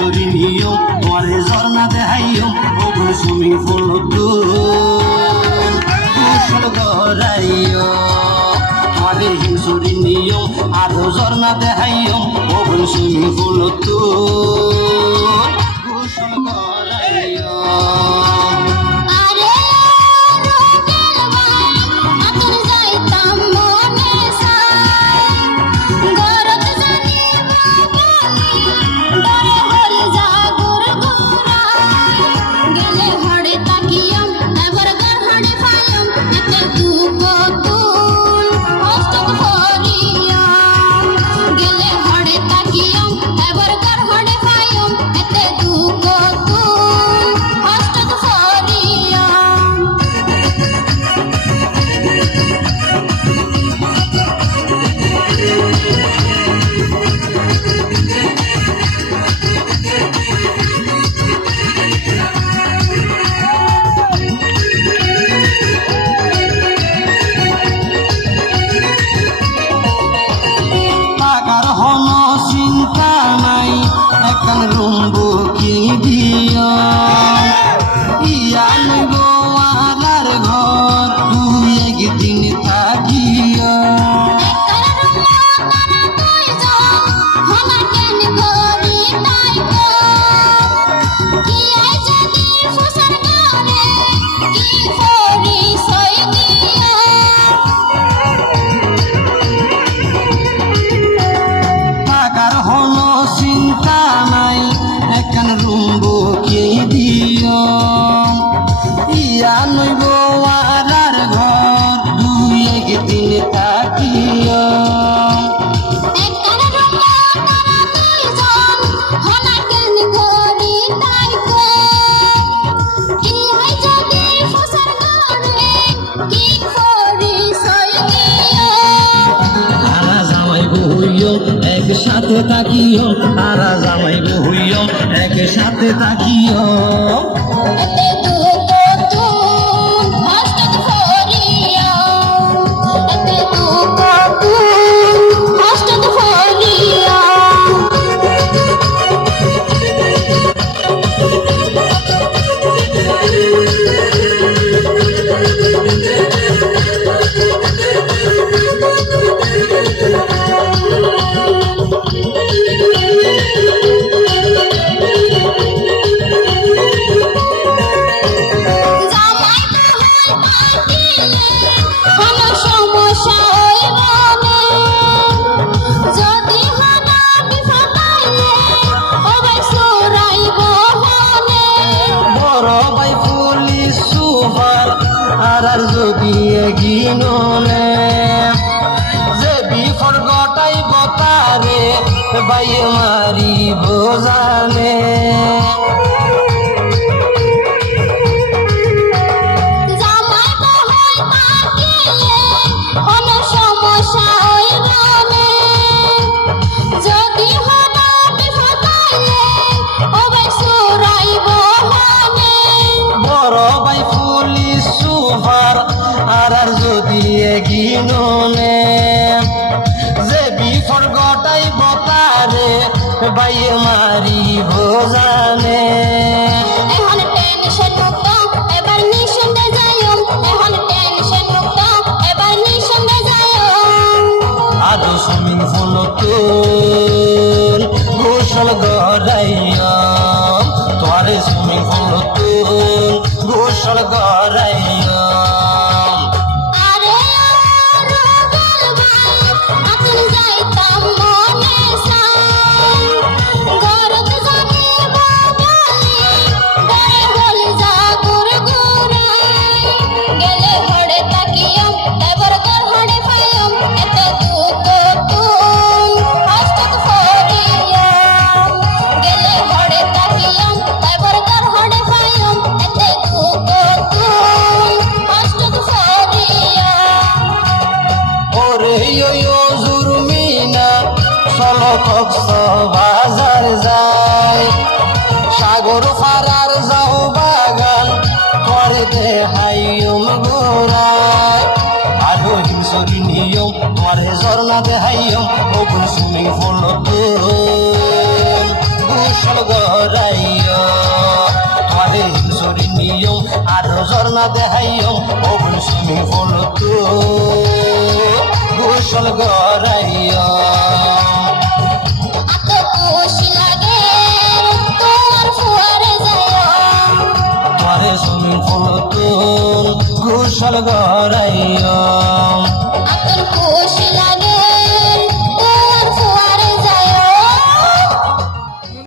হিংসুরি নিয়ম তোমারে ঝর্ণা দেখাইম ওগুলো সুইমিং পুল গোসল করাইও তোমারে হিংসুরি নিয়ম আরো ঝর্ণা দেখাইম ওগুলো সুইমিং পুল গোসল করাইও চিন্তা নাই এখন রুম্বু কি দিও ইয়ান গোয়ালার ঘর তুই একদিন থাকিও চিন্তা নাই এখন রুম্বু কে দিও ইয়া নইব আলার ঘর দুই একদিন থাকিও একসাথে থাকিও তারা জামাই বহিও একসাথে থাকিও আর যদি এগিননে যে বিফর গটাই বতারে বাইয়ে মারি বোজানে আর যদি এগিননে যে বিফর গটাই বতারে বাইয়ে মারি বোজানে এখন টেনশন মুক্ত এবার নিঃসন্দেহ যাইও এখন টেনশন মুক্ত এবার নিঃসন্দেহ যাইও আদো সুইমিং পুল তুল গোসল করাইও তোমারে সুইমিং পুল তুল গোসল করাইও বাজার যায় সাগর ফারার যাও বাগান করে দেহাইম গোড়ায় আরো হিংসরি নিয়ম তোমার ঝর্ণা দেহাইম ওগুন সুইমিং পুল গোসল গড়াইও তোমারে হিংসরি নিও আর ঝর্ণা দেখাইও ও বোন সুইমিং পুল তো গোসল গড়াইও এত খুশি লাগে তোমার ফুয়ারে যাইও তোমারে সুইমিং পুল তো গোসল গড়াইও এত খুশি